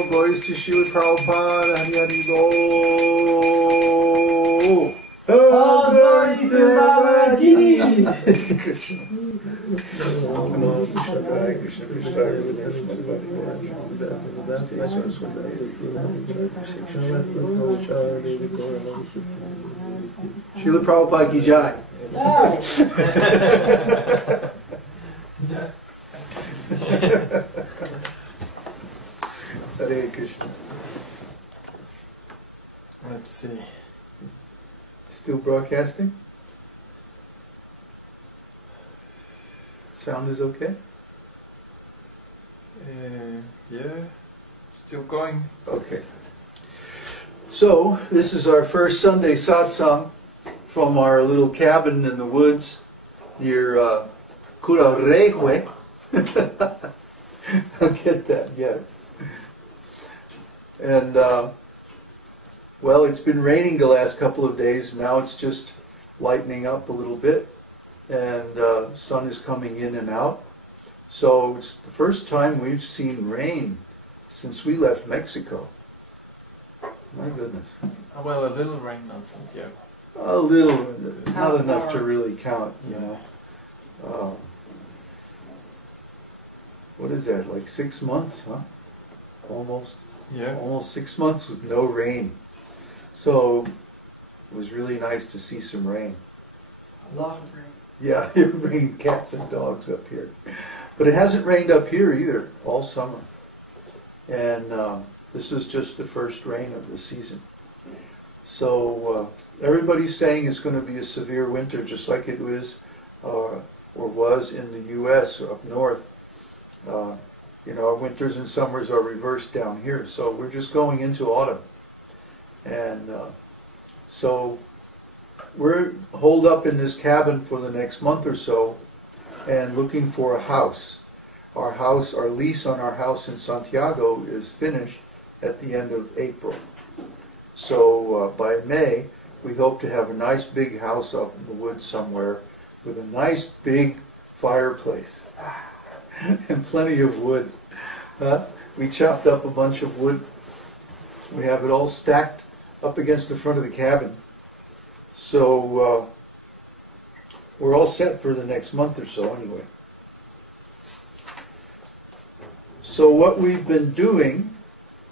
all glories to Srila Prabhupada. Hari Hari Bol. All glory to Babaji. Srila Prabhupada ki jai. Hare Krishna. Let's see. Still broadcasting? Sound is okay? Yeah, still going. Okay. So, this is our first Sunday satsang from our little cabin in the woods near Kurarehue. I'll get that, yeah. And, well, it's been raining the last couple of days. Now it's just lightening up a little bit, and sun is coming in and out. So it's the first time we've seen rain since we left Mexico. My goodness. Well, a little rain on Santiago. A little, not enough to really count, you know. What is that, like 6 months, huh? Almost. Yeah. Almost 6 months with no rain. So it was really nice to see some rain. A lot of rain. Yeah, it rained cats and dogs up here. But it hasn't rained up here either all summer. And this is just the first rain of the season. So everybody's saying it's going to be a severe winter, just like it was or was in the U.S. or up north. You know, our winters and summers are reversed down here. So we're just going into autumn. And so we're holed up in this cabin for the next month or so and looking for a house. Our lease on our house in Santiago is finished at the end of April. So by May, we hope to have a nice big house up in the woods somewhere with a nice big fireplace and plenty of wood. We chopped up a bunch of wood. We have it all stacked up against the front of the cabin. So we're all set for the next month or so anyway. So what we've been doing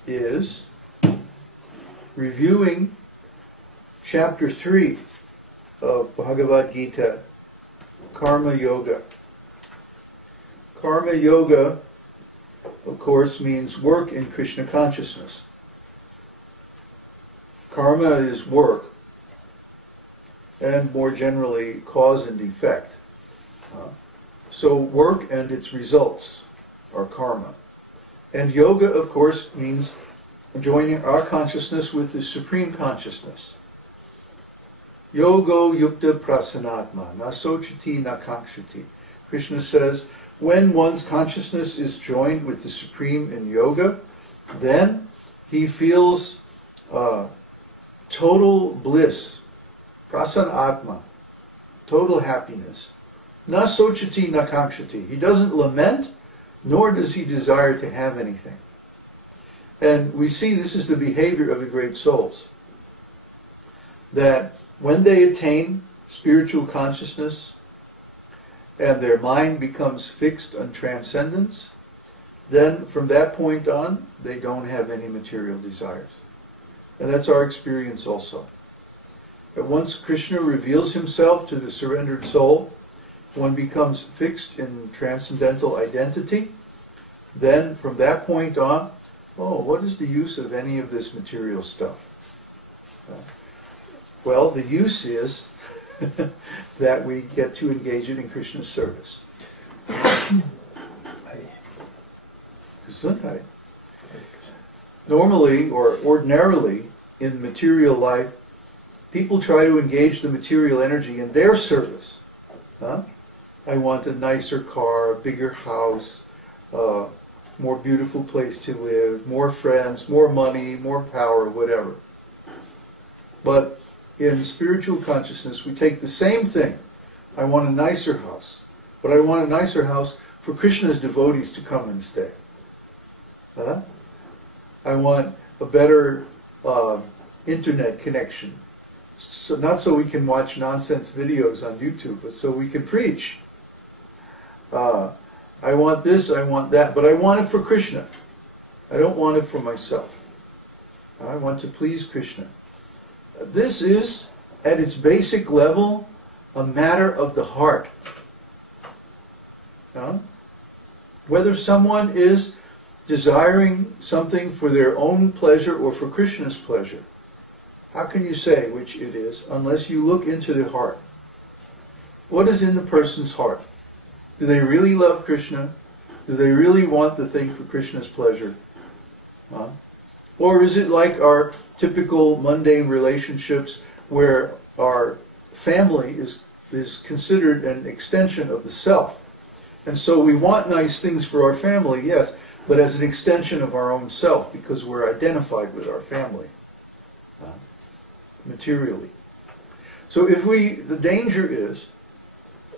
is reviewing chapter 3 of Bhagavad-gītā, Karma Yoga. Karma Yoga, of course, means work in Krishna consciousness. Karma is work, and more generally, cause and effect. So work and its results are karma. And yoga, of course, means joining our consciousness with the Supreme Consciousness. Yogo yukta prasanatma, na sochati na kakshati. Krishna says, when one's consciousness is joined with the Supreme in yoga, then he feels total bliss, prasanatma, total happiness. Na sochati na kakshati. He doesn't lament, nor does he desire to have anything. And we see this is the behavior of the great souls. That when they attain spiritual consciousness and their mind becomes fixed on transcendence, then from that point on, they don't have any material desires. And that's our experience also. That once Krishna reveals himself to the surrendered soul, one becomes fixed in transcendental identity, then from that point on, oh, what is the use of any of this material stuff? Well, the use is that we get to engage it in Krishna's service. Gesundheit. Normally, or ordinarily, in material life, people try to engage the material energy in their service. I want a nicer car, a bigger house, more beautiful place to live, more friends, more money, more power, whatever. But in spiritual consciousness, we take the same thing. I want a nicer house, but I want a nicer house for Krishna's devotees to come and stay. I want a better internet connection. So, not so we can watch nonsense videos on YouTube, but so we can preach. I want this, I want that, but I want it for Krishna. I don't want it for myself. I want to please Krishna. This is, at its basic level, a matter of the heart. Whether someone is desiring something for their own pleasure or for Krishna's pleasure, how can you say which it is unless you look into the heart? What is in the person's heart? Do they really love Krishna? Do they really want the thing for Krishna's pleasure? Or is it like our typical mundane relationships where our family is considered an extension of the self? And so we want nice things for our family, yes, but as an extension of our own self because we're identified with our family materially. So the danger is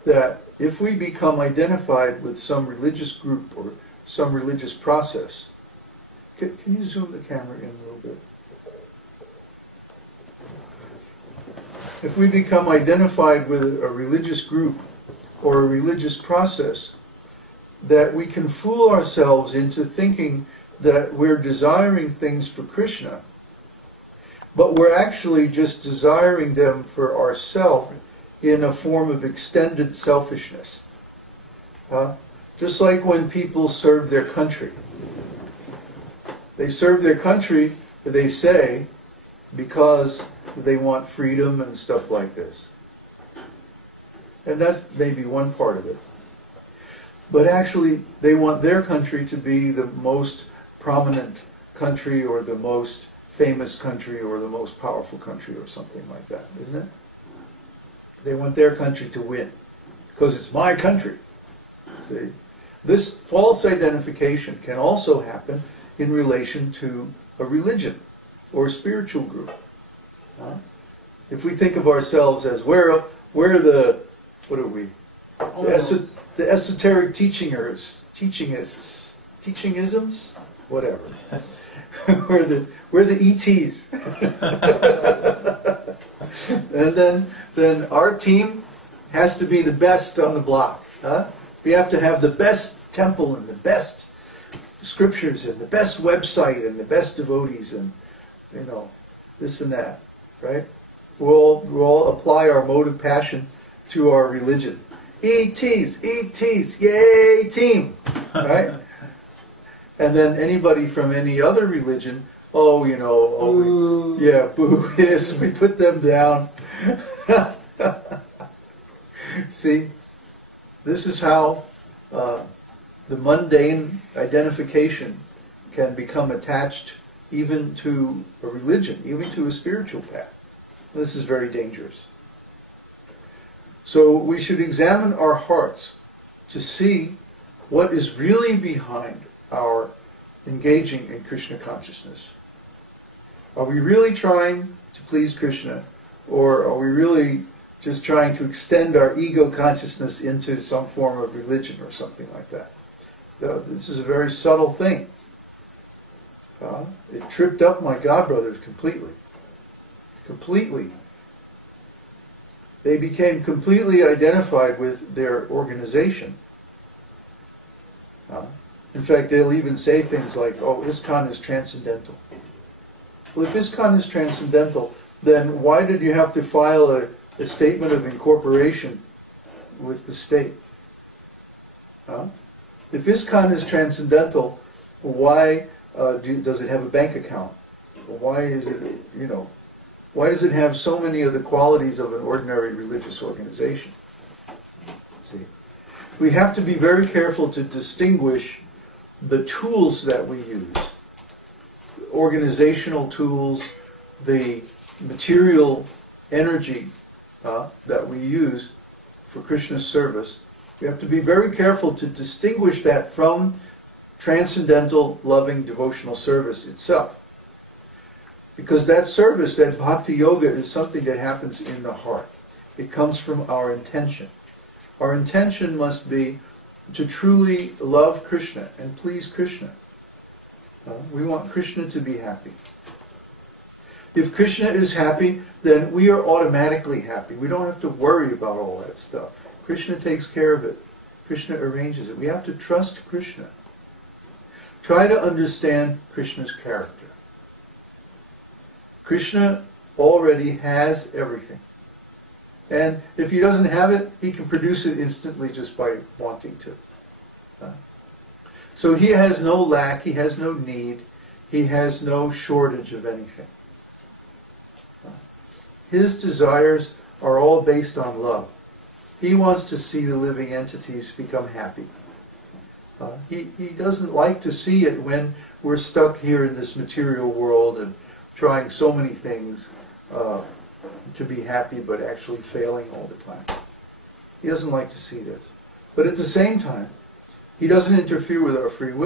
that if we become identified with some religious group or some religious process, can you zoom the camera in a little bit? If we become identified with a religious group or a religious process, that we can fool ourselves into thinking that we're desiring things for Krishna, but we're actually just desiring them for ourselves in a form of extended selfishness. Just like when people serve their country. They serve their country, they say, because they want freedom and stuff like this. And that's maybe one part of it. But actually, they want their country to be the most prominent country or the most famous country or the most powerful country or something like that, isn't it? They want their country to win because it's my country. See? This false identification can also happen in relation to a religion or a spiritual group. If we think of ourselves as we're the, what are we? The esoteric teachingisms, whatever. we're the ETs. And then our team has to be the best on the block. We have to have the best temple and the best scriptures and the best website and the best devotees and this and that, right? We'll apply our mode of passion to our religion. ETs, yay, team, right? And then anybody from any other religion, boo, yes, we put them down. See, this is how the mundane identification can become attached even to a religion, even to a spiritual path. This is very dangerous. So we should examine our hearts to see what is really behind our engaging in Krishna consciousness. Are we really trying to please Krishna, or are we really just trying to extend our ego consciousness into some form of religion or something like that? This is a very subtle thing. It tripped up my godbrothers completely. Completely. They became completely identified with their organization. In fact, they'll even say things like, ISKCON is transcendental. Well, if ISKCON is transcendental, then why did you have to file a statement of incorporation with the state? If ISKCON is transcendental, why does it have a bank account? Why is it, why does it have so many of the qualities of an ordinary religious organization? See, we have to be very careful to distinguish the tools that we use, organizational tools, the material energy that we use for Krishna's service. We have to be very careful to distinguish that from transcendental, loving, devotional service itself. Because that service, that bhakti yoga, is something that happens in the heart. It comes from our intention. Our intention must be to truly love Krishna and please Krishna. We want Krishna to be happy. If Krishna is happy, then we are automatically happy. We don't have to worry about all that stuff. Krishna takes care of it. Krishna arranges it. We have to trust Krishna. Try to understand Krishna's character. Krishna already has everything. And if he doesn't have it, he can produce it instantly just by wanting to. So he has no lack, he has no need, he has no shortage of anything. His desires are all based on love. He wants to see the living entities become happy. He doesn't like to see it when we're stuck here in this material world and trying so many things to be happy but actually failing all the time. He doesn't like to see this. But at the same time, he doesn't interfere with our free will.